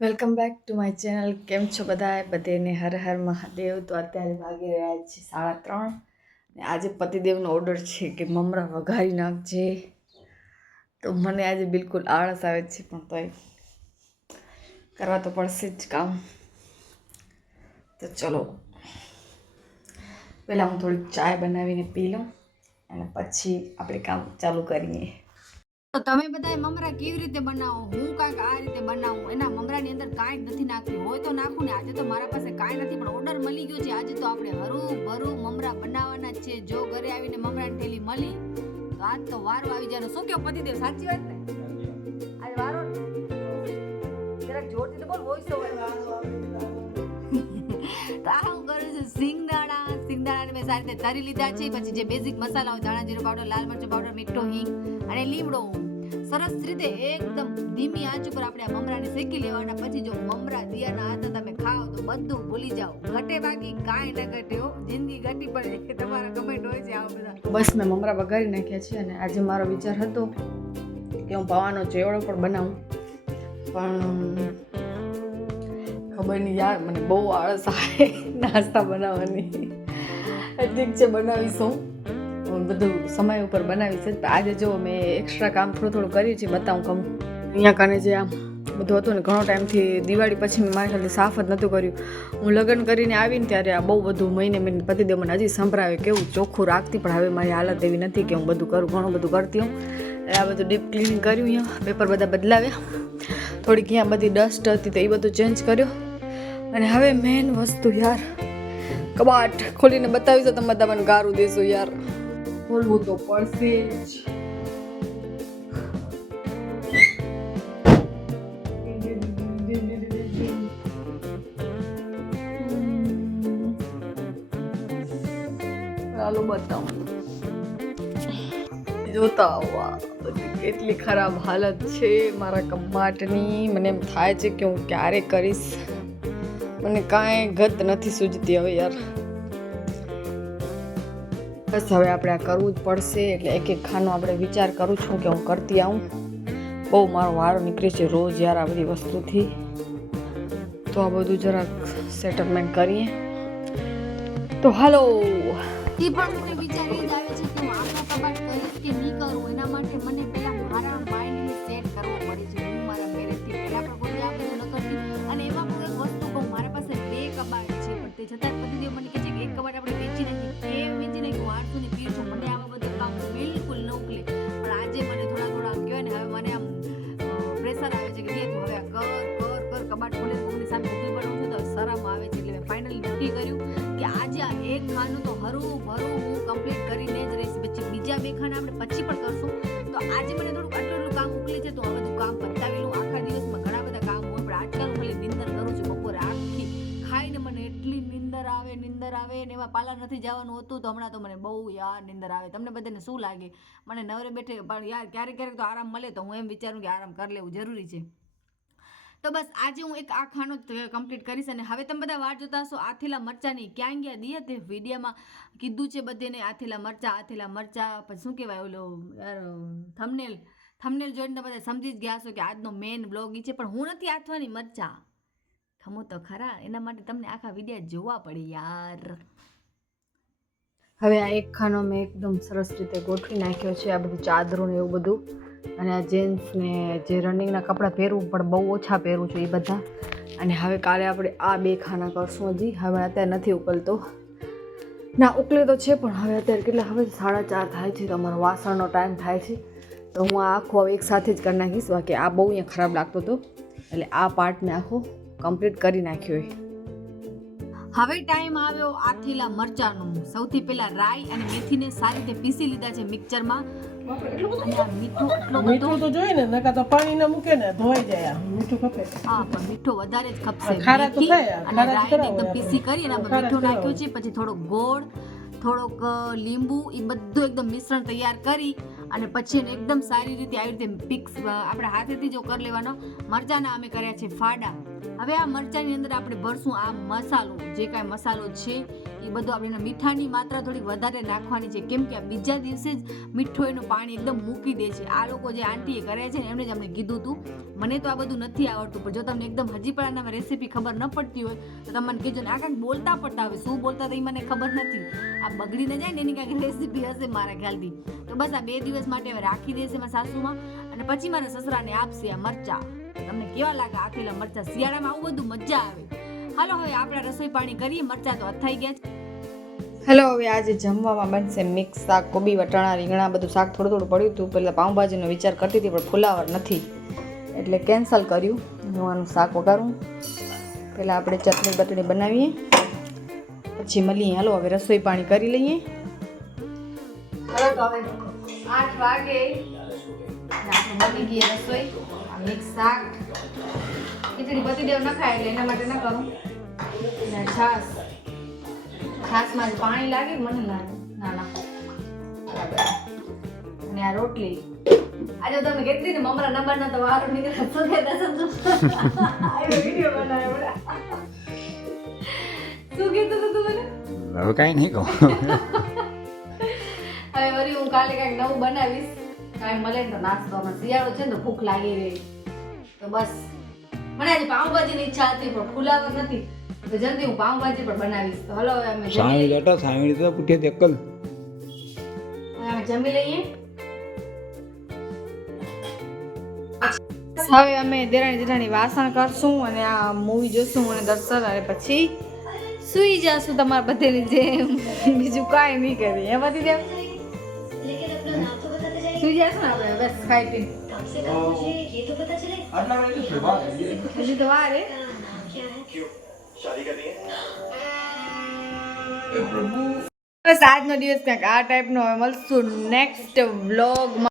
Welcome back to my channel. કેમ છો બધા? બધાને હર હર મહાદેવ. તો અત્યારે વાગી રહ્યા છે 3:30 ને આજે પતિદેવનો ઓર્ડર છે કે મમરા વઘારી નાખજે. તો મને આજે બિલકુલ આળસ આવે છે, પણ તોય કરવા તો પડશે જ કામ. તો ચલો, પહેલાં હું થોડીક ચાય બનાવીને પી લઉં અને પછી આપણે કામ ચાલુ કરીએ. તો તમે બધા મમરા કેવી રીતે બનાવો? હું કાંઈક આ રીતે બનાવું. એના મમરાની અંદર કાંઈ જ નથી નાખ્યું. હોય તો નાખું ને. આજે તો મારા પાસે કાંઈ નથી, પણ ઓર્ડર મળી ગયો છે. આજે તો આપણે હરું ભરું મમરા બનાવવાના જ છે. જો ઘરે આવીને મમરાની થેલી મળી તો આજ તો વારો આવી જવાનો. શું કહો પતિદેવ, સાચી વાત ને? આજે વારો જરાક જોરથી તો બોલ, વોઇસ તો આ હું કરું છું, સિંગદાણાને મેં સારી રીતે તરી લીધા છે. પછી જે બેઝિક મસાલાઓ, ધાણા જીરું પાવડર, લાલ મરચું પાવડર, મીઠો, હિંગ અને લીમડો, સરસ રીતે એકદમ ધીમી આંચ ઉપર આપણે આ મમરાને શેકી લેવાના. પછી જો મમરા દિયાના હાથે તમે ખાઓ તો બધું ભૂલી જાઓ. ઘટે બાકી કાંઈ ન ઘટે હો. જિંદગી ઘટી પડે. તમારા કમેન્ટ હોય છે આવા બધા. બસ મેં મમરા વઘારી નાખ્યા છે અને આજે મારો વિચાર હતો કે હું પૌવાનો ચેવડો પણ બનાવું, પણ ખબર નહીં યાર, મને બહુ આળસ આવે નાસ્તા બનાવવાની. ઠીક છે, બનાવીશું, બધું સમય ઉપર બનાવીશ જ. આજે જો મેં એક્સ્ટ્રા કામ થોડું કર્યું છે, બતાવું કમ. અહીંયા કાને જે આમ બધું હતું ને, ઘણો ટાઈમથી દિવાળી પછી મેં મારી ખાલી સાફ જ નહોતું કર્યું. હું લગ્ન કરીને આવીને ત્યારે આ બહુ બધું મહિને પતિદેવ મને હજી સંભળાવે કેવું ચોખ્ખું રાખતી, પણ હવે મારી હાલત એવી નથી કે હું બધું કરું. ઘણું બધું કરતી હું. આ બધું ડીપ ક્લિનિંગ કર્યું, અહીંયા પેપર બધા બદલાવ્યા, થોડીક અહીંયા બધી ડસ્ટ હતી તો એ બધું ચેન્જ કર્યો. અને હવે મેઇન વસ્તુ યાર, કબાટ ખોલીને બતાવીશ તો તમે મને ગારું દેશો યાર. ખોલવું તો પડશે જ. ચાલો બતાવું, જોતા આવવા કેટલી ખરાબ હાલત છે મારા કબાટની. મને એમ થાય છે કે હું ક્યારે કરીશ, મને કાંઈ ગત નથી સૂઝતી હવે યાર. બસ હવે આપણે આ કરવું જ પડશે. એટલે એક એક ખાનો આપણે વિચાર કરું છું કે હું કરતી આવું. બહુ મારો વારો નીકળે છે રોજ યાર આ બધી વસ્તુથી. તો આ બધું જરાક સેટલમેન્ટ કરીએ. તો હાલો. એ પણ મને વિચાર એ જ આવે છે કે હું આખો કબાટ કરીશ કે નહીં કરું. એના માટે મને પહેલા મારા માઇન્ડને સેટ કરવો પડે છે. હું મારા મેરેજથી પહેલા પણ કોઈ આ બધું ન કરતી. અને એમાં પણ એક વસ્તુ કહું, મારા પાસે 2 કબાટ છે, પણ તે છતાં પતિદેવ મને કહે છે કે એક કબાટ આપણે વેચી નાખીએ. કેમ વેચી નાખ્યું? 800 ની પીર છું. મને આવા બધા કામ બિલકુલ ન ઉકલે. પણ આજે મને થોડા આમ કહેવાય ને, હવે મને આમ પ્રેશર આવે છે કે તું હવે આ કર કબાટ ખોલે. કોઈની સામે ઊભી પડું છું તો શરમ આવે છે. એટલે મેં ફાઇનલી નક્કી કર્યું કે આજે આ એક ખાનું તો હરું ભરું હું કમ્પ્લીટ કરીને જ રહીશ. પછી બીજા 2 ખાના આપણે પછી પણ કરશું. તો આજે મને થોડુંક આટલું કામ ઉકલે છે તો આ બધું કામ પતાવી લઉં. આખા દિવસમાં ઘણા બધા કામ હોય, પણ આજકાલ હું ખાલી નિંદર કરું છું. બપોરે આખી ખાઈને મને એટલી નિંદર આવે ને એમાં પાર્લર નથી જવાનું હોતું તો હમણાં તો મને બહુ યાર નિંદર આવે. તમને બધાને શું લાગે? મને નવરે બેઠે પણ યાર ક્યારેક તો આરામ મળે તો હું એમ વિચારું કે આરામ કરી લેવું જરૂરી છે. તો બસ આજે હું એક આ ખાનો કમ્પ્લીટ કરીશ. અને હવે તમે બધા વાટ જોતા હશો આથેલા મરચાની. ક્યાં ગયા દિયા? તે વિડીયોમાં કીધું છે બધેને આથેલા મરચા. પછી શું કહેવાય ઓલો યાર, થંબનેલ જોઈને બધા સમજી જ ગયા હશો કે આજનો મેઇન બ્લોગ ઈ છે. પણ હું નથી આથવાની મરચા, થમો તો ખરા. એના માટે તમને આખા વિડીયો જોવા પડે યાર. હવે આ એક ખાનો મેં એકદમ સરસ રીતે ગોઠવી નાખ્યો છે. આ બધું ચાદરો ને એવું બધું. અને આ જેન્ટ્સને જે રનિંગના કપડાં પહેરવું પણ બહુ ઓછા પહેરું છું એ બધા. અને હવે કાલે આપણે આ 2 ખાના કરશું. હજી હવે અત્યારે નથી ઉકલતો, ના ઉકલે તો છે, પણ હવે અત્યારે કેટલા, હવે 4:30 થાય છે. તો અમારો વાસણનો ટાઈમ થાય છે. તો હું આ આખો એક સાથે જ કરી નાખીશ. બાકી આ બહુ અહીંયા ખરાબ લાગતો હતો, એટલે આ પાર્ટ મેં આખો કમ્પ્લીટ કરી નાખ્યો. હવે ટાઈમ આવ્યો આથેલા મરચાનો. સૌથી પહેલા રાઈ અને મેથીને સારી રીતે પીસી લીધા છે મિક્સરમાં. મીઠું તો જોઈએ ને, નકા તો પાણી ના મૂકે ને ધોવાઈ જાય. મીઠું ખપે. હા, પણ મીઠો વધારે જ ખપશે. ખારા તો થાય, અને રાઈને એકદમ પીસી કરી અને મીઠું નાખ્યું છે. પછી થોડોક ગોળ, થોડોક લીંબુ, એ બધું એકદમ મિશ્રણ તૈયાર કરી અને પછી એકદમ સારી રીતે આવી રીતે આપણે હાથેથી જો કરી લેવાનો. મરચાના અમે કર્યા છે ફાડા. હવે આ મરચાંની અંદર આપણે ભરશું આ મસાલો, જે કાંઈ મસાલો છે એ બધું આપણે એના મીઠાની માત્રા થોડી વધારે નાખવાની છે, કેમ કે આ બીજા દિવસે જ મીઠું એનું પાણી એકદમ મૂકી દે છે. આ લોકો જે આંટીએ કરે છે ને એમણે જ અમને કીધું હતું. મને તો આ બધું નથી આવડતું, પણ જો તમને એકદમ હજી પણ આના રેસીપી ખબર ન પડતી હોય તો તમે મને કહેજો ને. આ કાંઈક બોલતા પડતા હવે શું બોલતા હતા એ મને ખબર નથી. આ બગડીને જાય ને એની કાંઈક રેસીપી હશે મારા ખ્યાલથી. તો બસ આ 2 દિવસ માટે હવે રાખી દેશે મારા સાસુમાં, અને પછી મારા સસરાને આપશે આ મરચાં. તમને કેવા લાગે આખેલા મરચાં? શિયાળામાં આવું બધું મજા આવે. હાલો હવે આપણે રસોઈ પાણી કરીએ, મરચાં તો અથાઈ ગયા છે. હેલો, હવે આજે જમવામાં બનશે મિક્સ શાક, કોબી, વટાણા, રીંગણા, બધું શાક થોડું થોડું પડ્યું હતું. પહેલાં પાઉંભાજીનો વિચાર કરતી હતી પણ ફુલાવર નથી એટલે કેન્સલ કર્યું. હું આનું શાક વઘારું. પહેલાં આપણે ચટણી બટણી બનાવીએ, પછી મળીએ. હાલો હવે રસોઈ પાણી કરી લઈએ. તો હવે 8 વાગે બની ગઈ રસોઈ. મિક્સ શાક, ખીચડી પતિદેવ ન ખાય એટલે એના માટે ન કરું. અને છાશમાં પાણી લાગે મને લાગે ના ના બરાબર. અને આ રોટલી આજે તમે કેટલી ને મમરા નંબર ના તો વારો નીકળે શું કહેતા સમજો વિડીયો બનાવ્યો બરા શું કહેતો તો તું મને? હવે કાંઈ નહીં કહું. હવે વળી હું કાલે કાંઈક નવું બનાવીશ. કાંઈ મળે ને તો નાસ્તો. અમે શિયાળો છે ને તો ભૂખ લાગી રહી. તો બસ મને આજે પાઉંભાજીની ઈચ્છા હતી પણ ફુલાવર નથી, તો જલ્દી હું પાઉંભાજી પણ બનાવીશ. તો હલો હવે અમે સાંભળી લેട്ടോ, સાંભળી તો પૂછે તેકલ. અમે જમી લઈએ. હવે અમે દેરાણી જેઠાણી વાસણ કરશું અને આ મૂવી જોશું અને દર્શન, અને પછી સુઈ જશું તમારા બધેની જેમ. બીજું કાંઈ નહીં કરીએ. એમ બધી જેમ સુઈ જશું ને આપણે બસ ખાઈ પી. હજી તો વાર હે. બસ આજનો દિવસ કંઈક આ ટાઈપનો. હવે મળશું નેક્સ્ટ વ્લોગમાં.